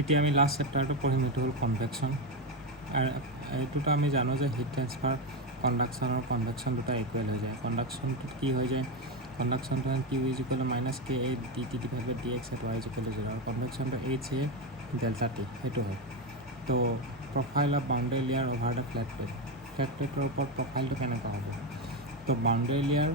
এতিয়া আমি লাষ্ট চেপ্টাৰটো পঢ়িম, এইটো হ'ল কনভেকশ্যন। আৰু এইটোতো আমি জানো যে হিট ট্ৰেন্সফাৰ কণ্ডাকশ্যন আৰু কনভেকশ্যন দুটা ইকুৱেল হৈ যায়। কণ্ডাকশ্যনটোত কি হৈ যায়, কণ্ডাকশ্যনটো Q is equal to minus K A D T divide by D X at Y is equal to 0 আৰু কনভেকশ্যনটো এইচ এ ডেল্টা টি, সেইটো হয়। তো profile of boundary layer over the flat plate, flat প্লেটৰ ওপৰত প্ৰফাইলটো কেনেকুৱা হ'ব। তো বাউণ্ডেৰী লেয়াৰ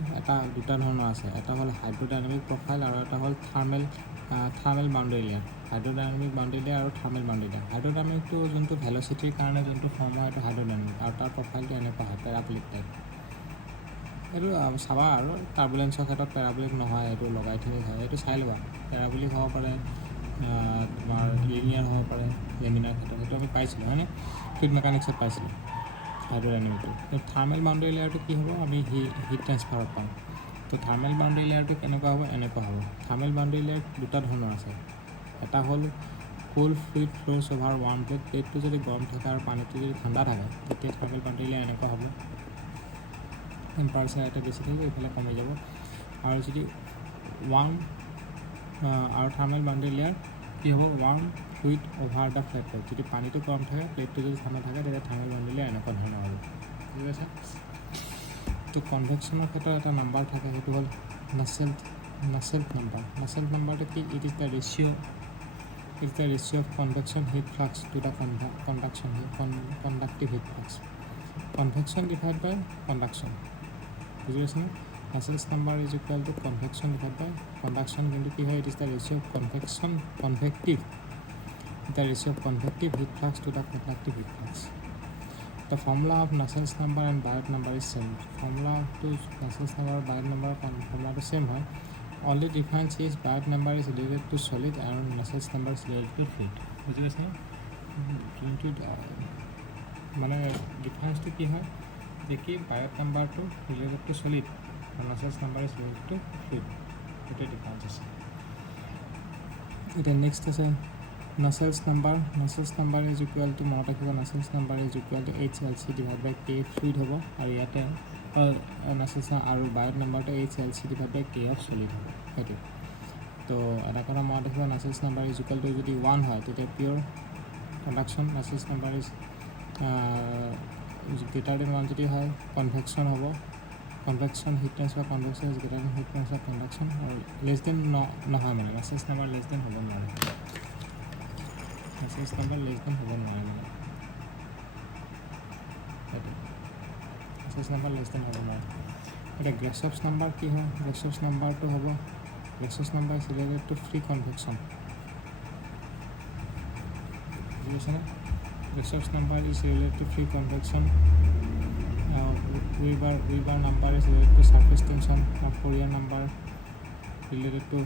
দুটা ধৰণৰ আছে, এটা হ'ল হাইড্ৰ'ডাইনামিক প্ৰফাইল আৰু এটা হ'ল thermal boundary layer. Hydrodynamic boundary layer আৰু থাৰ্মেল বাউণ্ডেৰী লেয়াৰ। হাইড্ৰ'ডাইনামিকটো যোনটো ভেল'চিটিৰ কাৰণে যোনটো ফৰ্ম হয় সেইটো হাইড্ৰ'ডাইনামিক, আৰু তাৰ প্ৰফাইলটো এনেকুৱা হয় পেৰাবলিক টাইপ। এইটো চাবা আৰু টাৰ্বুলেঞ্চৰ ক্ষেত্ৰত পেৰাবলিক নহয়, এইটো লগাই থৈ হয়, এইটো চাই ল'বা। পেৰাবলিক হ'ব পাৰে, তোমাৰ লিনিয়াৰ হ'ব পাৰে, লেমিনাৰ ক্ষেত্ৰত, সেইটো আমি পাইছিলোঁ হয়নে, ফ্লুইড মেকানিক্সত পাইছিলোঁ হাইড্ৰ'ডাইনামিকটো। থাৰ্মেল বাউণ্ডেৰী লেয়াৰটো কি হ'ব, আমি হিট ট্ৰেন্সফাৰত পাম। তো থাৰ্মেল বাউণ্ডেৰী লেয়াৰটো কেনেকুৱা হ'ব, এনেকুৱা হ'ব। থাৰ্মেল বাউণ্ডেৰী লেয়াৰ দুটা ধৰণৰ আছে, এটা হ'ল cold fluid flows over warm plate, প্লেটটো যদি গৰম থাকে আৰু পানীটো যদি ঠাণ্ডা থাকে তেতিয়া থাৰ্মেল বাউণ্ডেৰী লেয়াৰ এনেকুৱা হ'ব, টেম্পাৰেচাৰ এটা বেছি থাকিব, এইফালে কমি যাব। আৰু যদি ৱাৰ্ম আৰু থাৰ্মেল বাউণ্ডেৰী লেয়াৰ কি হ'ব, warm fluid over the flat plate, যদি পানীটো গৰম থাকে প্লেটটো যদি ঠাণ্ডা থাকে তেতিয়া থাৰ্মেল বাউণ্ডেৰী লেয়াৰ এনেকুৱা ধৰণৰ হ'ব, ঠিক আছে। তো কনভেকশ্যনৰ ক্ষেত্ৰত এটা নাম্বাৰ থাকে, সেইটো হ'ল নাছেল্ট নাম্বাৰ। নাছেল্ট নাম্বাৰটো কি, it is the ratio' of convection heat flux to the conductive heat flux. Convection divide by conduction, বুজি পাইছেনে। Nusselt's number is equal to convection divide by conduction, কিন্তু কি হয়, it is the ratio' of convective heat flux to the conductive heat flux. The formula of Nusselt's number and Biot number is same. Formula to Nusselt's number and Biot number formula to same হয়, only difference is Biot number is related to solid and Nusselt's number is related to fluid, বুজি পাইছে না। যোনটো মানে ডিফাৰেঞ্চটো কি হয়, যে কি Biot নাম্বাৰটো ৰিলেটেড টু চলিড আৰু Nusselt's number is related to fluid, সেইটোৱে ডিফাৰেঞ্চ আছে। এতিয়া নেক্সট আছে Nusselt's number is equal to মনত ৰাখিব, Nusselt's number is equal to HLC divide by K fluid হ'ব, আৰু ইয়াতে Nusselt's আৰু Biot নাম্বাৰটো HLC divide by K of solid হ'ব, সেইটো। তো এটা কথা মনত ৰাখিব, Nusselt's number is equal to যদি 1 হয় তেতিয়া pure conduction, Nusselt's number is greater than 1 যদি হয় কনভেকশ্যন হ'ব, convection heat transfer convection is greater than heat transfer conduction, আৰু লেছ দেন নহয় মানে Nusselt's number লেছ দেন হ'ব নোৱাৰে, Nusselt's number লেছ দেন হ'ব নোৱাৰে মানে সেইটো, Nusselt's number লেছ দেন হ'ব নোৱাৰে। এতিয়া Grashoff's number কি হয়, Grashoff's numberটো হ'ব, Grashoff's number is related to free convection, বুজি পাইছেনে। Grashoff's number is related to free convection, Weber number is related to surface tension, or Fourier number related to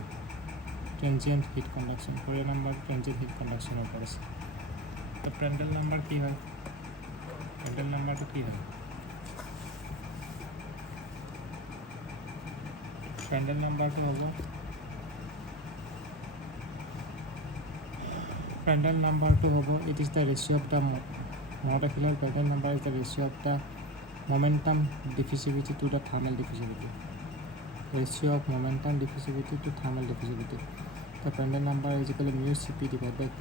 transient heat conduction, Fourier number transient heat conduction ওপৰত আছে। তো Prandtl number কি হয়, Prandtl numberটো কি হয়, Prandtl numberটো হ'ব, Prandtl numberটো হ'ব, it is the ratio of the মনত ৰাখিলে, Prandtl number is the ratio of the momentum diffusivity to the thermal diffusivity, ratio of momentum diffusivity to thermal diffusivity. The Prandtl number is equal to mu Cp divided by K,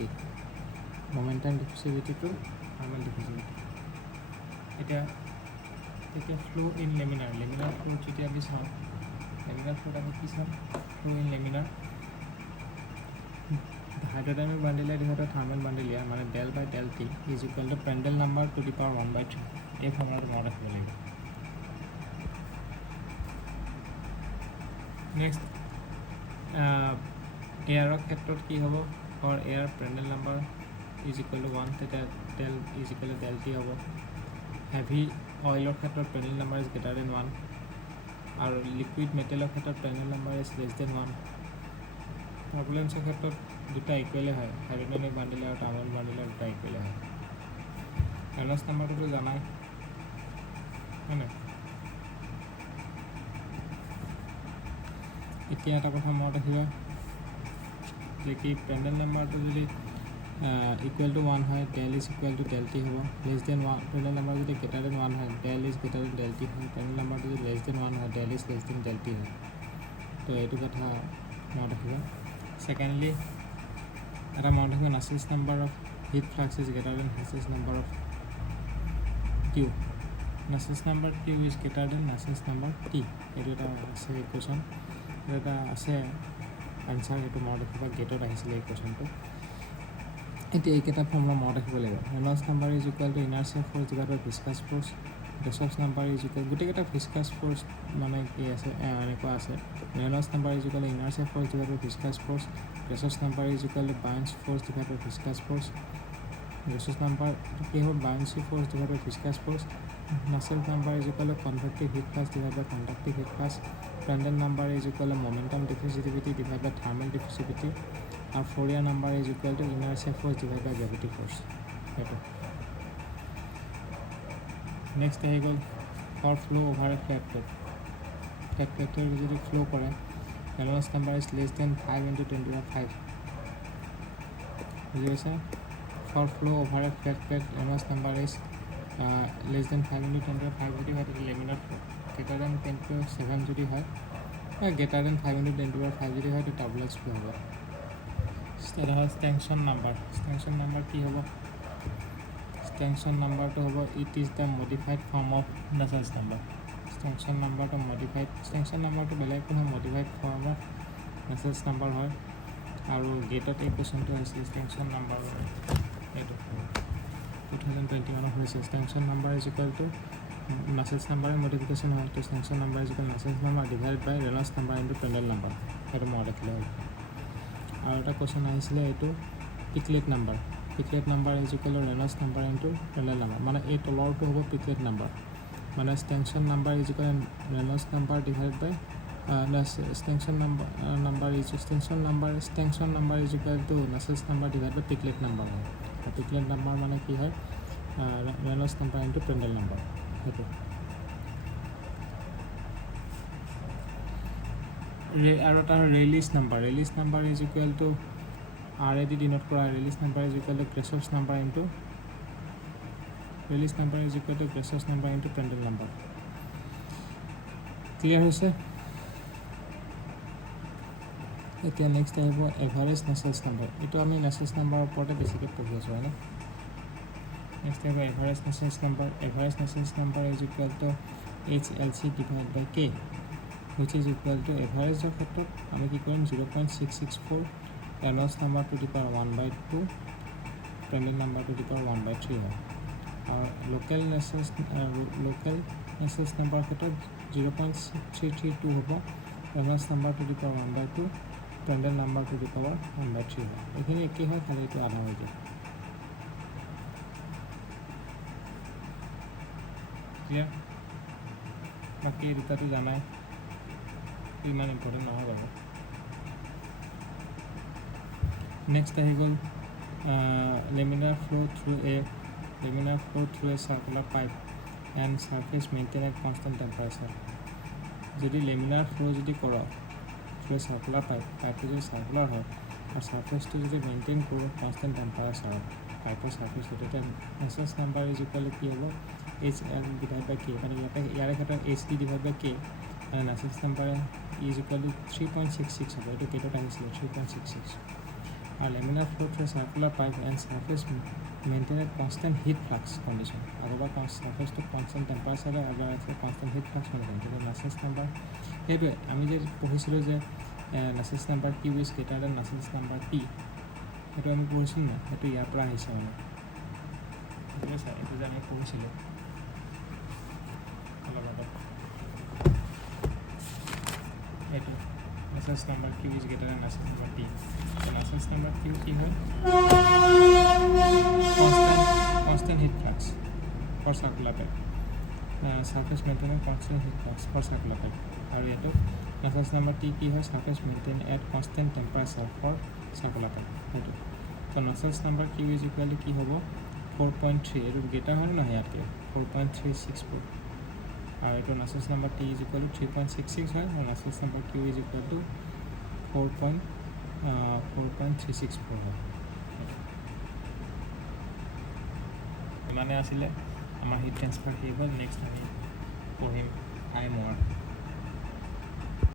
momentum diffusivity to thermal diffusivity. এতিয়া flow in laminar flow যদি আমি চাওঁ, laminar ফ্লোত আমি কি চাম, flow in laminar hydrodynamic boundary layer divide by thermal boundary layer, মানে del by del T is equal to Prandtl number to the power 1/3, এই ফৰ্মুলাটো মনত ৰাখিব লাগিব। নেক্সট এয়াৰৰ ক্ষেত্ৰত কি হ'ব, for air Prandtl number is equal to 1, তেতিয়া del is equal to del T হ'ব। হেভি অইলৰ ক্ষেত্ৰত Prandtl number is greater than 1, আৰু লিকুইড মেটেলৰ ক্ষেত্ৰত Prandtl number is less than 1। টাৰ্বুলেঞ্চৰ ক্ষেত্ৰত দুটা ইকুৱেলে হয়, হাইড্ৰডাইনামিক বাউণ্ডেৰী লেয়াৰ আৰু থাৰ্মেল বাউণ্ডেৰী লেয়াৰ দুটা ইকুৱেলে হয়। ৰেনল্ডছ নাম্বাৰটোতো জানাই হয় নাই। এতিয়া এটা কথা মনত ৰাখিব যে কি Prandtl নাম্বাৰটো যদি ইকুৱেল টু 1 হয়, del is equal to del T হ'ব, লেছ দেন 1 Prandtl নাম্বাৰ যদি গ্ৰেটাৰ দেন 1 হয়, del is greater than del T হয়, Prandtl নাম্বাৰ যদি লেছ দেন 1 হয়, del is less than del T হয়। তো এইটো কথা মনত ৰাখিব। ছেকেণ্ডলি এটা মনত ৰাখিব Nusselt's number of heat flux is greater than Nusselt's number of Q Nusselt's number Q is greater than Nusselt's number T এইটো এটা আছে ইকুৱেশ্যন এইটো এটা আছে আনচাৰ এইটো মনত ৰাখিব গেটত আহিছিলে এই কুৱেশ্যনটো এতিয়া এইকেইটা ফৰ্মুলা মনত ৰাখিব লাগিব Reynolds number is equal to inertia force divide by viscous force Grashof number is equal গোটেইকেইটা ভিস্কাছ ফ'ৰ্চ মানে কি আছে এনেকুৱা আছে Reynolds number is equal inertia force divide by viscous force Grashof number is equal to buoyance force divide by viscous force Grashof number কি হ'ব buoyancy force divide by viscous force Nusselt number is equal to convective heat flux divide by conductive heat flux Prandtl number is equal to momentum diffusivity divide by thermal diffusivity আৰু Fourier number is equal to inertia force divide by gravity force সেইটো next আহি গ'ল for flow' over a flat প্লেটৰ যদি flow' কৰে Reynolds number is less than 5 × 10⁵ বুজি পাইছে for flow' over a flat plate Reynolds number is less than 5 × 10⁵ যদি হয় তেতিয়া লেমিনাৰ গ্ৰেটাৰ দেন 10⁷ যদি হয় গ্ৰেটাৰ দেন 5 × 10⁵ যদি হয় তেতিয়া টাৰ্বুলেন্স ফ্ল' হ'ব এটা হ'ল ষ্টেংচন নাম্বাৰ কি হ'ব ষ্টেংচন নাম্বাৰটো হ'ব it is the modified form of Nusselt number Stanton নাম্বাৰটো বেলেগ কোনো modified form of Nusselt number হয় আৰু গেটত এই কুৱেশ্যনটো আহিছিলে ষ্টেংচন নাম্বাৰ এইটো 2021 হৈছে Stanton number is equal to Nusselt নাম্বাৰৰ মডিফিকেশ্যন হয় তো Stanton number is equal Nusselt number divide by Reynolds number into Prandtl number সেইটো মনত ৰাখিলে হ'ল আৰু এটা কুৱেশ্যন আহিছিলে এইটো Peclet number is equal to Reynolds number into Prandtl number মানে এই তলৰটো হ'ব পিকলেট নাম্বাৰ মানে Stanton number is equal Reynolds number divide by Stanton number is equal to Nusselt number divide by পিকলেট number হয় আৰু পিকলেট নাম্বাৰ মানে কি হয় Reynolds number into Prandtl number সেইটো আৰু এটা Rayleigh number is equal to RAD denote কৰা Rayleigh number is equal to Grashof number into Prandtl number clear হৈছে এতিয়া নেক্সট আহিব এভাৰেজ নাচেলছ নাম্বাৰ এইটো আমি নাচেলছ নাম্বাৰৰ ওপৰতে বেছিকৈ পঢ়ি আছোঁ হয়নে নেক্সট আহিব average Nusselt number is equal to HLC divide by K which is equal to এভাৰেজৰ ক্ষেত্ৰত আমি কি কৰিম 0.664 Reynolds number to the power 1/2 Prandtl number to the power 1/3 হয় আৰু লোকেল নাচেলছ নাম্বাৰৰ ক্ষেত্ৰত 0.332 হ'ব Reynolds number to the power 1/2 Prandtl number to the power 1/3 হয় এইখিনি একেই হয় খালি এইটো আধা হৈ যায় ক্লিয়াৰ বাকী এই দুটাটো জানাই ইমান ইম্পৰ্টেণ্ট নহয় বাৰু নেক্সট আহি গ'ল laminar flow through a circular pipe and surface maintain at constant temperature যদি laminar flow যদি কৰা through a circular pipe যদি circular হয় আৰু surfaceটো যদি মেইনটেইন কৰোঁ constant temperature পাইপৰ surfaceটো তেতিয়া নাচেলছ নাম্বাৰ ইজ ইকুৱেল টু কি হ'ব HL ডিভাইড বাই K মানে ইয়াৰে ক্ষেত্ৰত HD ডিভাইড বাই K মানে নাচেলছ নাম্বাৰ ইজ ইকুৱেল টু 3.66 হ'ব এইটো কেইটাত আহিছিলে 3.66 A laminar flow through a circular pipe and surface maintain a constant heat flux condition. Otherwise, surface to constant temperature, otherwise constant heat flux condition. So, Nusselt's number. Here, I mean, Nusselt's number Q is greater than Nusselt's number T. Here, I am posting na. Here, here, price is on. Yes, sir. It is I am posting. Here, Nusselt's number Q is greater than Nusselt's number T. Nusselt's number Q की है constant heat flux for circular pipe surface maintain constant heat flux for circular pipe और ये तो Nusselt's number T की है surface maintain at constant temperature for circular pipe तो Nusselt's number Q is equal to की होगा 4.3 ये तो गेटा है ना यार के 4.364 और ये तो Nusselt's number T is equal to 3.66 है और Nusselt's number Q is equal to 4.364 হয় মানে আসলে আমাৰ হিট ট্ৰান্সফাৰ হৈ গ'ল নেক্সট আমি পঢ়িম আই মোৰ